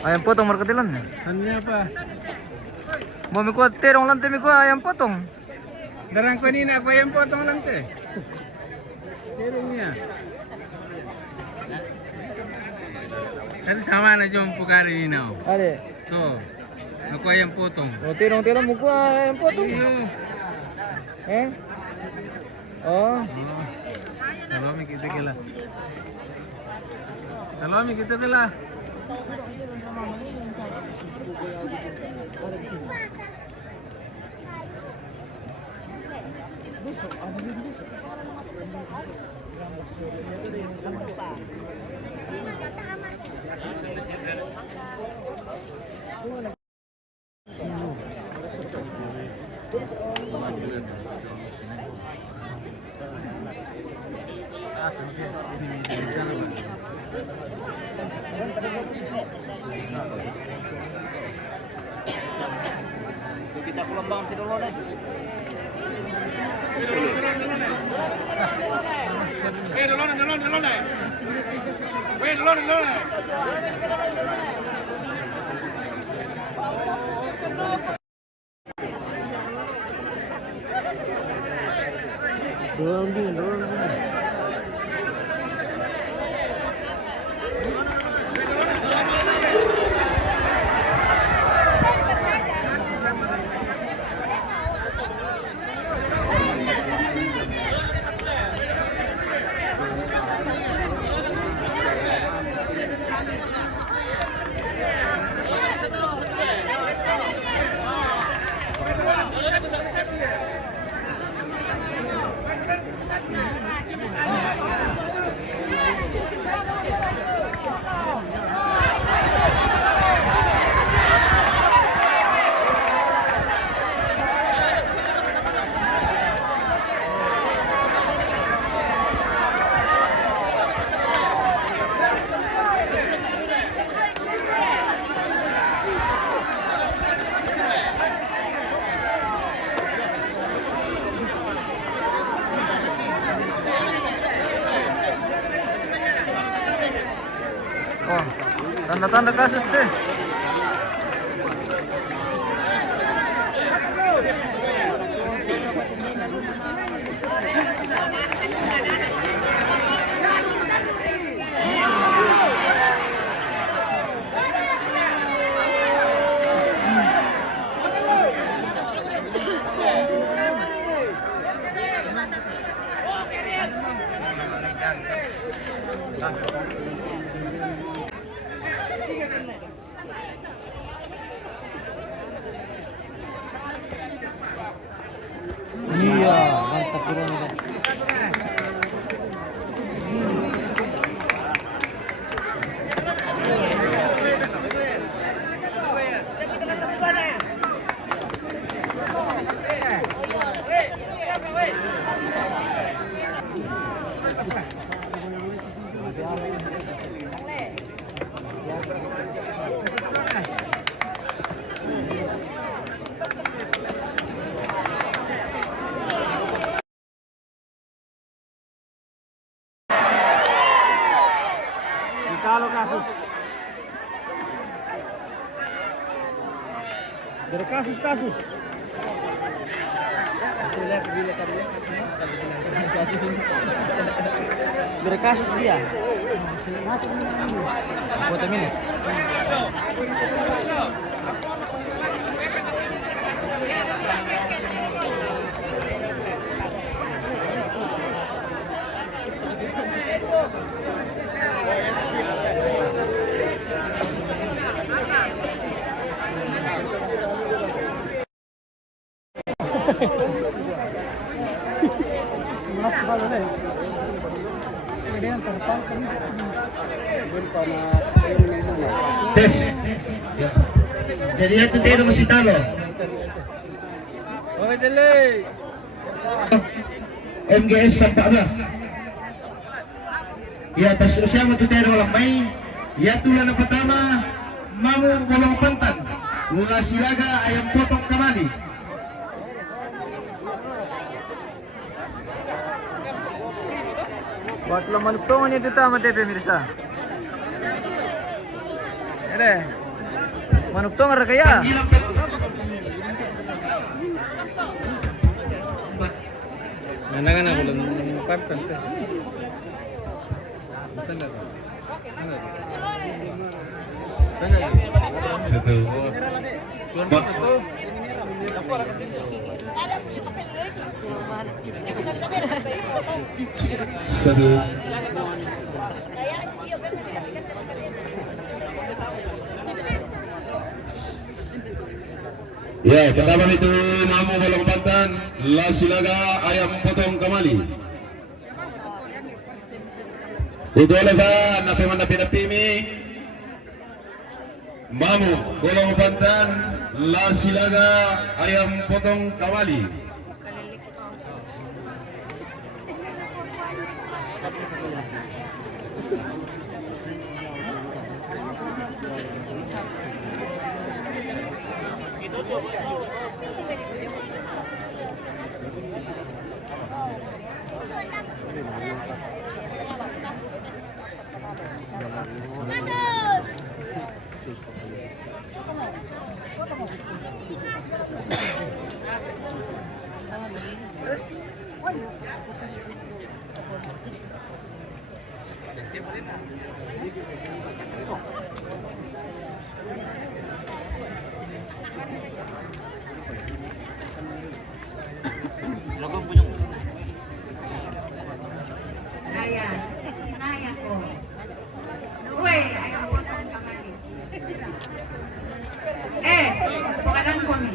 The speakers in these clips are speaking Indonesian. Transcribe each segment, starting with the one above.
Ayam potong marketilan. Hanya apa? Mau mi kuat terong lantai mi kuat ayam potong. Darang ko ini aku ayam potong lantai. Terongnya. Kan sama na jom pukari ini now. Ada. Tuh. Aku ayam potong. Oh terong mu kuat ayam potong. Iyo. Oh. Salami kita gila. Salami kita gila. Kita pulang bang dulu deh. Dulu deh. Weh, dulu deh. Dorong. Oh, tanda-tanda kasus deh. Iya, mantap turun. Kalau kasus dari kasus lihat tadi kasus ini dari kasus dia masuk foto ini Tes. Ya. Jadi itu dia masih talo. Oke, Dele. MGS 14. Ya, atas usia mo tutero lamay. Ya tulan na pertama mamu bolong pantan. Ula silaga ayam potong kamali. Buat laman tong ini kita mati pemirsa. Ini Manuk tonger kaya. Panggilan pet. Nanangan ako lang pantan. Satu. Satu. Ya, pertama itu Mamu Bolong Pantan, Lasilaga Ayam Potong Kamali. Itu oleh Pak Napi Napimi. Mamu Bolong Pantan, Lasilaga Ayam Potong Kamali. Naya ko. Uy, ayam potong kamali. Pagkadang ko ni.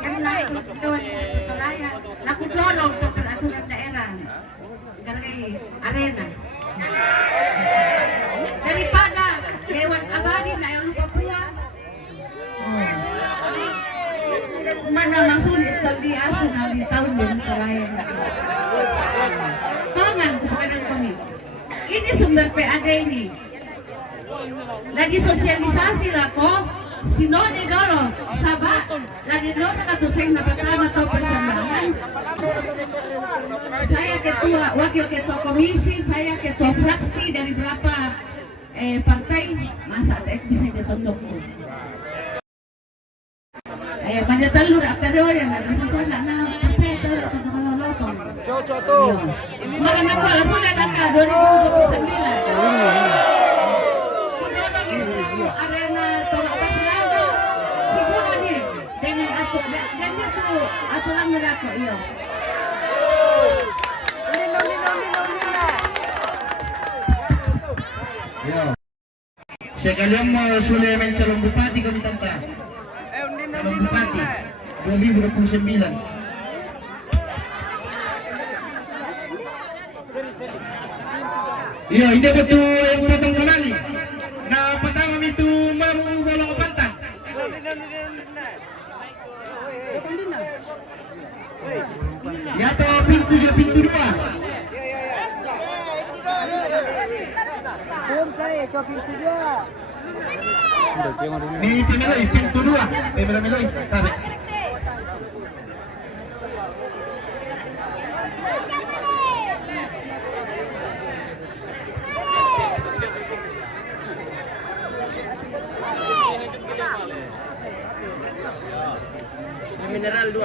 Yan na, doon, tulaya. Nakuplolong to para ito ng daerah. Karagay, arena. Daripada, lewan abadi na yung lupa ko yan. Mana masulit tali aso na di taon din tulaya. Tangan ko pagkadang ko ni. Ini sumber PAD ini. Lagi sosialisasi lah ko. Sinode dolo, sabah. Lagi dolo katuseng na pertama to persembahan. Saya ketua, wakil ketua komisi, saya ketua fraksi dari berapa partai. Masa ada bisa ditunduk. Pada telur apa dulu yang ada sesuatu na percaya telur atau lotong. Makan aku langsung datang ke 2029. Arena tolak pasiraga hiburan nih dengan dan itu aturan mereka iya. Ya. Sekalian mau Sulaiman calon bupati kami tanta. Calon bupati 2029. Iya, ini betul yang potong kembali. Nah, pertama itu Mamu Bolong Pantan. Ya toh pintu 2. Ni Pemeloy pintu 2. Pemeloy. Tabe. Mineral 2.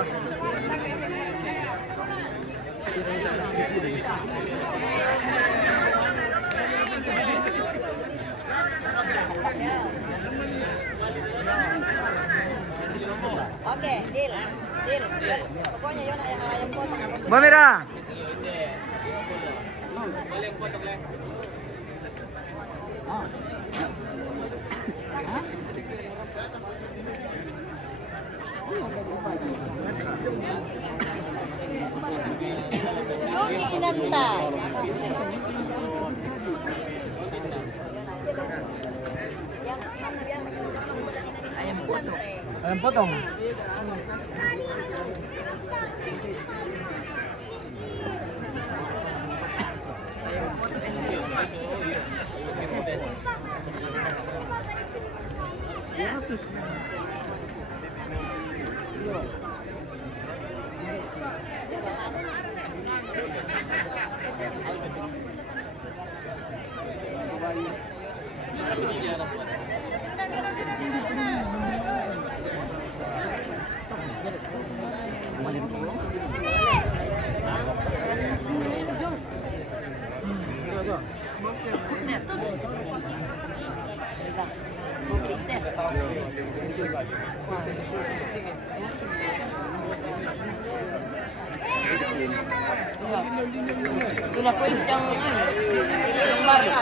Oke, deal. Pokoknya Yona yang ayam potong aku. Mbak Mira. Yogi Inanta. Ayam potong. Tuna po yung baru.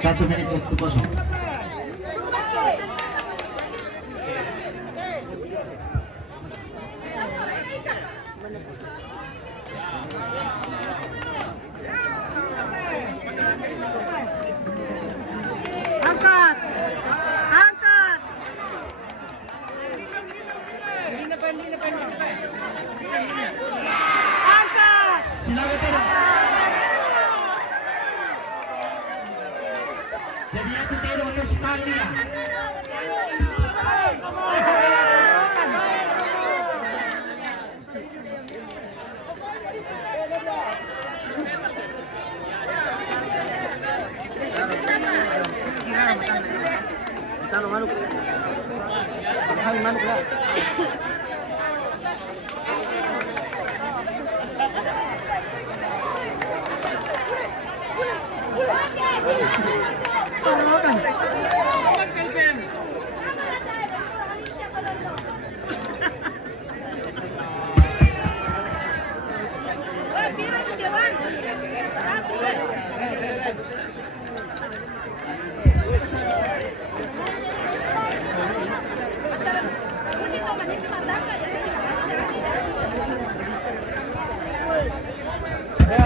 Satu menit waktu kosong. Angkat! Angkat! Angkat! Silakan turun. Jadi aku tahu untuk sekali ya.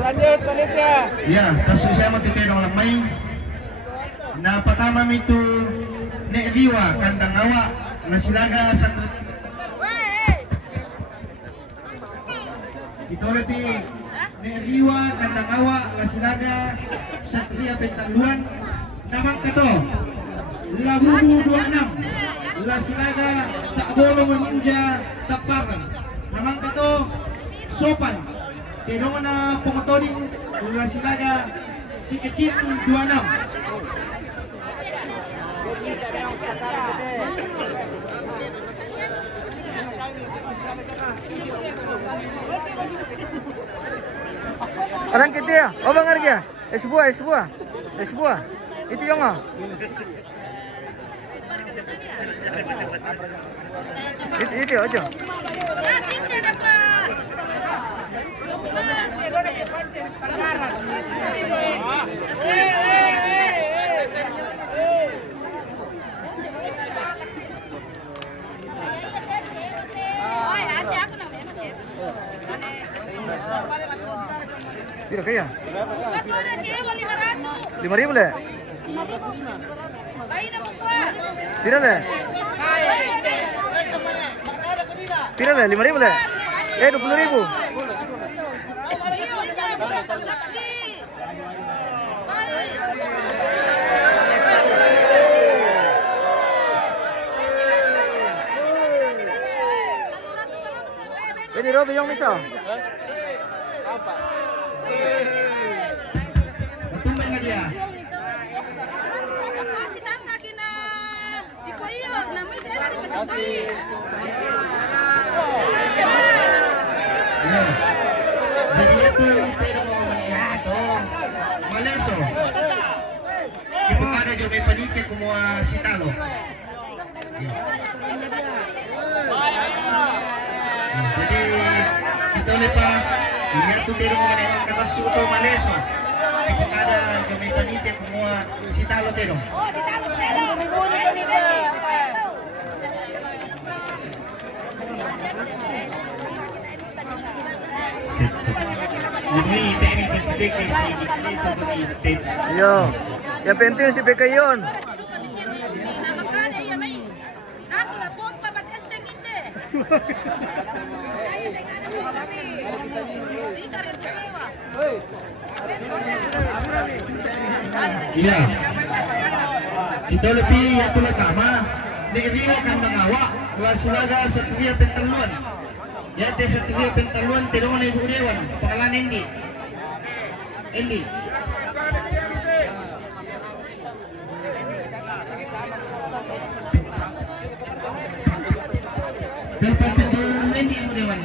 Lanjut panitia. Ya, kasus saya mau titeno lamay. Na patama itu nek diwa kandang awak na silaga sa Ito lebih nek diwa kandang awak na silaga sa Tria Pentaluan namang kato Labubu 26 La Silaga sa Bolong Ninja Tapakan namang kato Sopan tinong na pumatoning La Silaga si kecil 26. Orang kita ya? Oh bang harga? Sebuah. Itu yang ah? Itu aja. Pira kaya? 5,000 le? Pira le? Pira le? 5,000 le? 20,000. Ini Robi yang bisa. Tumbang na dia. Kapasitan ka kina. Di ko iyo, namit Ya. Jadi itu tayo mo maniya ito. Maleso. Ipakada jo may panike kumuha si Talo. Jadi kita ulit pa lihat tuh tayo mo maniya kata suto maleso. Ipakada jo may panike kumuha si Talo tayo. Oh, si Talo, Talo. Benny, Benny. Supaya tahu. Ini teknik presiden kasi decrease of the state. Yo. Yang penting si Beka yun. Iya. Kita lebih ya tu tama. Negeri akan mengawa Lasulaga Satria Pentaluan. Ya te Satria Pentaluan terong na ibu dewan. Pangalan Endi. Endi. Dapat itu Endi ibu dewan.